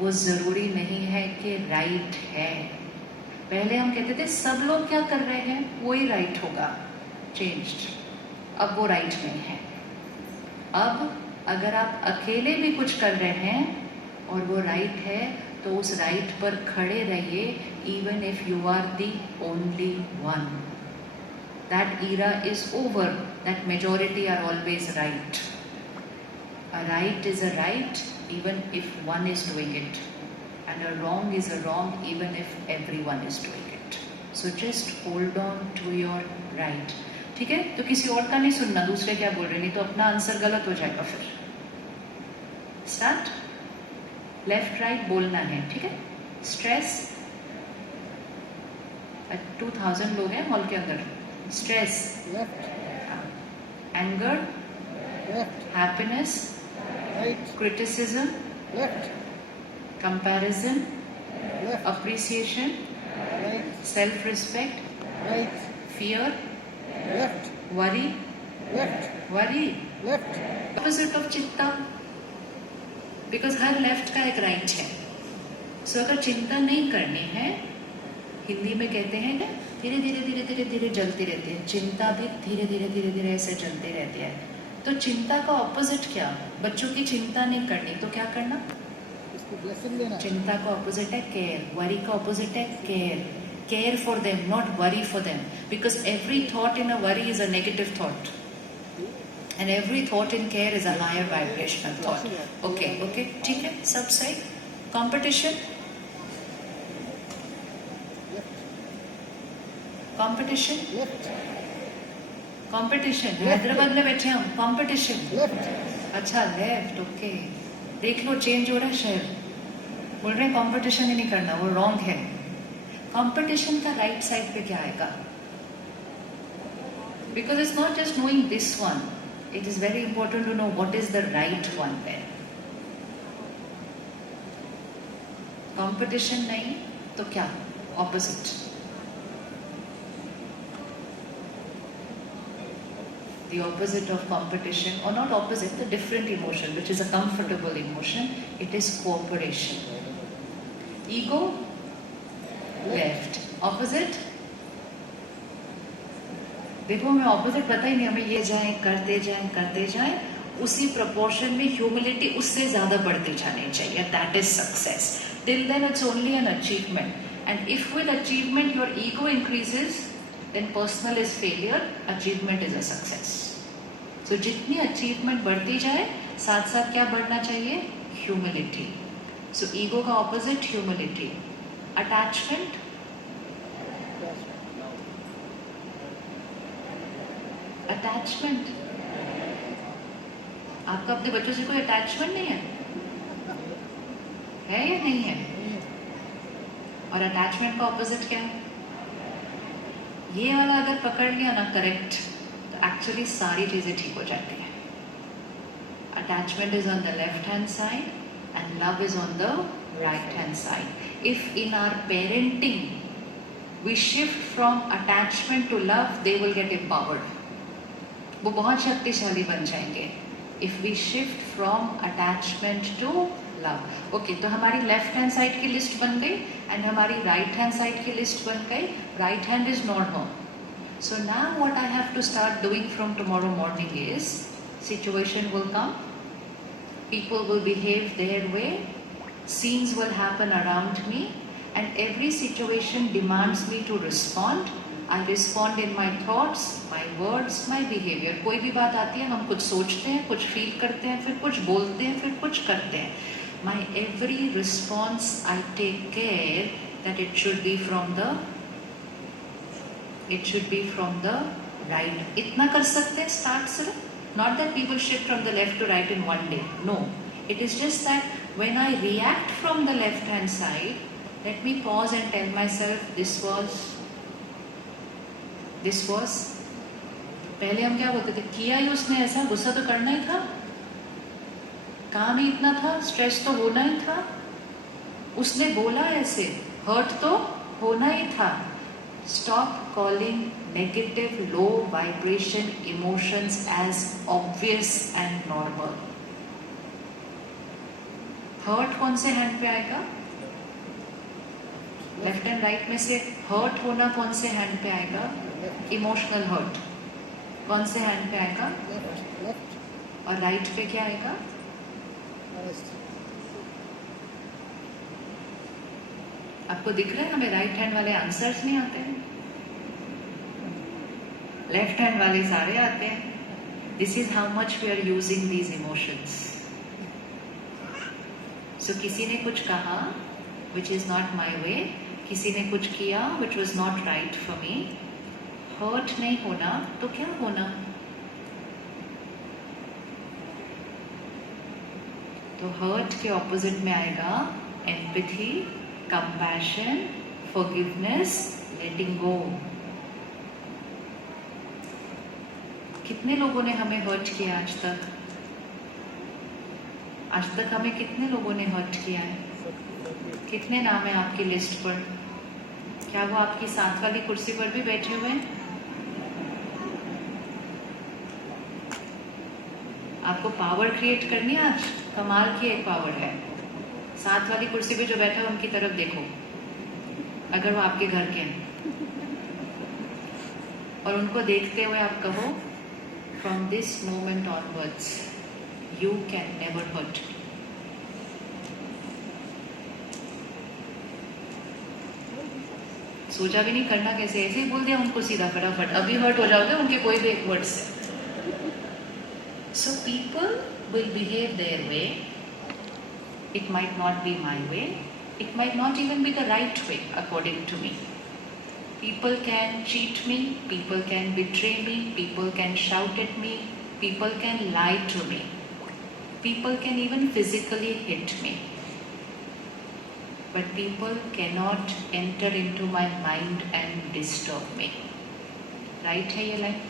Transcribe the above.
वो जरूरी नहीं है कि राइट है। पहले हम कहते थे सब लोग क्या कर रहे हैं वही राइट होगा, चेंज्ड, अब वो राइट नहीं है। अब अगर आप अकेले भी कुछ कर रहे हैं और वो राइट है तो उस राइट पर खड़े रहिए, even if you are the only one. That era is over, that majority are always right. A right is a right even if one is doing it, and a wrong is a wrong even if everyone is doing it. So just hold on to your right. ठीक है, तो किसी और का नहीं सुनना, दूसरे क्या बोल रहे, नहीं तो अपना आंसर गलत हो जाएगा फिर। स्टार्ट, लेफ्ट राइट बोलना है, ठीक है। स्ट्रेस, 2000 लोग हैं हॉल के अंदर। Stress, anger, happiness, criticism, comparison, appreciation, self-respect, fear, worry, opposite of चिंता, because हर लेफ्ट का एक राइट है। सो अगर चिंता नहीं करनी है, हिंदी में कहते हैं ना धीरे धीरे धीरे धीरे धीरे जलती रहती है, चिंता भी धीरे धीरे धीरे धीरे ऐसे जलती रहती है। तो चिंता का ऑपोजिट क्या? बच्चों की चिंता नहीं करनी तो क्या करना? उसको ब्लेसिंग देना। चिंता का ऑपोजिट है केयर, वरी का ऑपोजिट है care. Care for them, not worry for them, because every thought in a worry is a negative thought and every thought in care is a higher vibrational thought. Okay okay, ठीक है, सब सही। Competition, competition, competition, Hyderabad में बैठे हम, competition. अच्छा left, okay, देख लो change हो रहा है शहर। बोल रहे हैं कंपटीशन ही नहीं करना, वो रॉन्ग है। कंपटीशन का राइट साइड पे क्या आएगा? Because it's not just knowing this one, it is very important to know what is the right one there. Competition नहीं तो क्या? Opposite. The opposite of competition, or not opposite, the different emotion, which is a comfortable emotion, it is cooperation. Ego, left. Opposite, देखो हमें opposite पता ही नहीं, हमें ये जाएं करते जाएं, उसी proportion में humility उससे ज़्यादा बढ़ती जानी चाहिए. That is success. Till then it's only an achievement. And if with achievement your ego increases, then personal is failure, achievement is a success. So जितनी achievement बढ़ती जाए, साथ साथ क्या बढ़ना चाहिए? Humility. So ego का opposite humility. Attachment, attachment. आपका अपने बच्चों से कोई attachment नहीं है? है या नहीं है? और attachment का opposite क्या है? ये वाला अगर पकड़ लिया ना करेक्ट, तो एक्चुअली सारी चीजें ठीक हो जाती हैं. Attachment is on the left hand side and love is on the right hand side. If in our parenting we shift from attachment to love, they will get empowered. वो बहुत शक्तिशाली बन जाएंगे. If we shift from attachment to love. Okay, तो हमारी left hand side की list बन गई एंड हमारी राइट हैंड साइड की लिस्ट बन गई. Right hand is not home. So now what I have to start doing from tomorrow morning is, situation will come, people will behave their way, scenes will happen around me, and every situation demands me to respond. I respond in my thoughts, my words, my behavior. कोई भी बात आती है, हम कुछ सोचते हैं, कुछ फील करते हैं, फिर कुछ बोलते हैं, फिर कुछ करते हैं. My every response I take care that it should be from the right. इतना कर सकते हैं start से. Not that we will shift from the left to right in one day. No. It is just that when I react from the left hand side, let me pause and tell myself this was. पहले हम क्या बोलते थे, किया ही उसने ऐसा, गुस्सा तो करना ही था, काम ही इतना था, स्ट्रेस तो होना ही था, उसने बोला ऐसे, हर्ट तो होना ही था. Stop calling negative, low vibration emotions as obvious and normal. Hurt कौन से हैंड पे आएगा? लेफ्ट एंड राइट में से हर्ट होना कौन से हैंड पे आएगा? इमोशनल हर्ट कौन से हैंड पे आएगा? लेफ्ट लेफ्ट और राइट पे क्या आएगा? ऑनेस्ट आपको दिख रहा है हमें राइट हैंड वाले आंसर्स नहीं आते हैं, लेफ्ट हैंड वाले सारे आते हैं. This is how much we are using these emotions. So किसी ने कुछ कहा विच इज नॉट माई वे, किसी ने कुछ किया which was not right for me. Hurt नहीं होना तो क्या होना? तो हर्ट के ऑपोजिट में आएगा एम्पैथी, कंपैशन, फॉरगिवनेस, लेटिंग गो. कितने लोगों ने हमें हर्ट किया आज तक? आज तक हमें कितने लोगों ने हर्ट किया है? कितने नाम है आपकी लिस्ट पर? क्या वो आपकी साथ वाली कुर्सी पर भी बैठे हुए हैं? आपको पावर क्रिएट करनी है आज? कमाल की एक पावर है. साथ वाली कुर्सी पे जो बैठा है उनकी तरफ देखो, अगर वो आपके घर के हैं, और उनको देखते हुए आप कहो, from this moment onwards you can never hurt. सोचा भी नहीं करना कैसे, ऐसे ही बोल दिया उनको सीधा फटाफट, अभी हर्ट हो जाओगे उनके कोई भी एक वर्ड से. So people will behave their way. It might not be my way. It might not even be the right way, according to me. People can cheat me. People can betray me. People can shout at me. People can lie to me. People can even physically hit me. But people cannot enter into my mind and disturb me. Right है ये line?